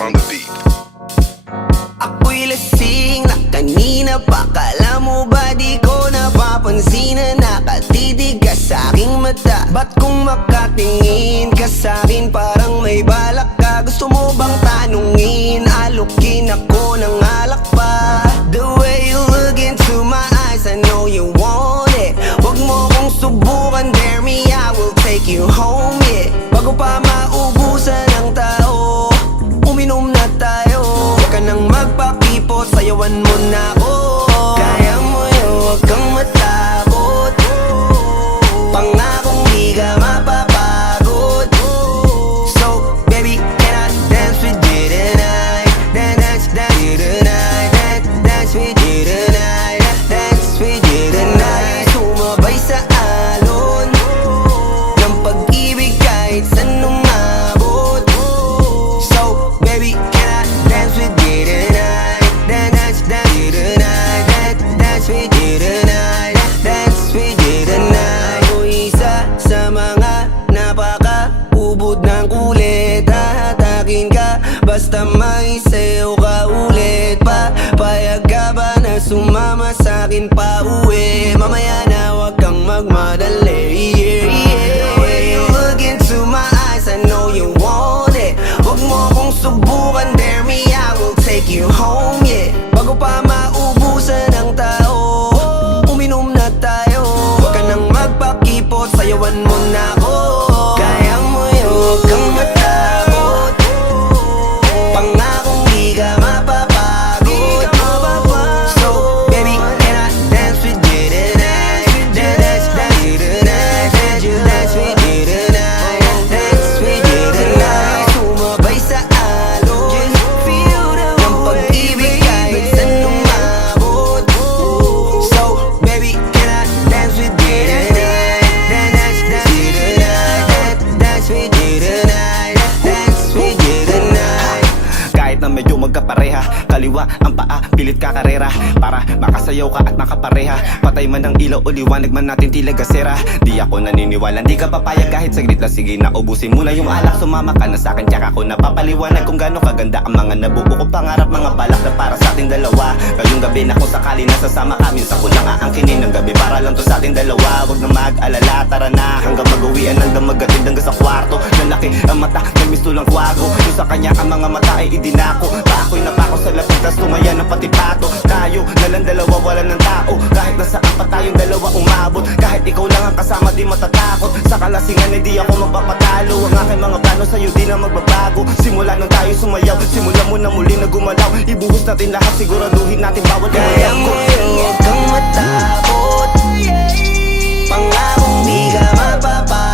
on the beat. Ako'y lasing na kanina pa. Kala mo ba di ko napapansin na nakatitig ka sa aking mata? Ba't kung makatingin ka sa'kin parang may balak ka? Gusto mo bang tanungin? Alukin ako ng alak pa. The way you look into my eyes, I know you want it. Huwag mo kong subukan, dare me, I will take you home, yeah. Bago pa maubusan ng tao, uminom na tayo. Huwag ka nang magpakipot, sayawan mo na ako. Kaya mo yun, huwag kang matakot. Pangakong di ka mapapagod. So, baby, can I dance with you tonight? Dance with you tonight. Dance with you tonight. Dance with you tonight. Sumabay sa alon ng pag-ibig kahit saan umabot. So, baby, can I dance with you tonight? Dance with you tonight. Dance with you tonight. Dance with you tonight. O isa sa mga napaka-ubod ng kulit. Hahatakin ka basta may sayo ka ulit pa. Payag ka ba na sumama sa'kin pa uwi? Mamaya na wag kang magmadali, yeah, yeah. The way you look into my eyes, I know you want it. Huwag mo kong subukan, dare me, I will take you home, yeah. Bago pa maubusan ng tao, uminom na tayo. Huwag ka nang magpakipot, sayawan mo na ako. Kaya mo yun, huwag kang matakot. Pangakong di ka mapapagod. So, baby, can I dance with you tonight? Dance with you tonight. Dance with you tonight. Dance with you tonight. Sumabay sa alon ng pag-ibig kahit saan umabot. So, baby, can I dance with you tonight? Dance with you tonight. Dance with you tonight. Dance with you tonight. Kahit na medyo magkapareha, kaliwa ang paa, pilit ka karera para makasayaw ka at makapareha. Patay man ang ilaw o liwanag man natin tila gasera. Di ako naniniwala, di ka papayag kahit saglit lang. Sige na, ubusin mo na yung alak, sumama ka na sa'kin. Tsaka ako napapaliwanag kung gaano kaganda ang mga nabuo ko pangarap. Mga balak na para sa ating dalawa. Ngayong gabi na kung sakali nasasama ka, minsan ko lang aangkinin ng gabi para lang to sa ating dalawa. Huwag na mag-alala, tara na hanggang mag-uwian, hanggang magatid hanggang sa kwarto. Lalaki ang mata, may misto lang kwago. Yung sa kanya ang mga mata ay idinako. Ako'y napako sa lapit, tas tumaya ng pati pato. Tayo nalang dalawa, wala ng tao. Kahit nasaan pa tayong dalawa umabot. Kahit ikaw lang ang kasama, di matatakot. Sa kalasingan, hindi ako magpapatalo. Ang aking mga plano sa'yo, di na magbabago. Simula nung tayo sumayaw, simula mo na muli na gumalaw. Ibuhos natin lahat, siguraduhin natin bawat Kaya mo yun, huwag kang matakot. Pangakong di ka mapapagod.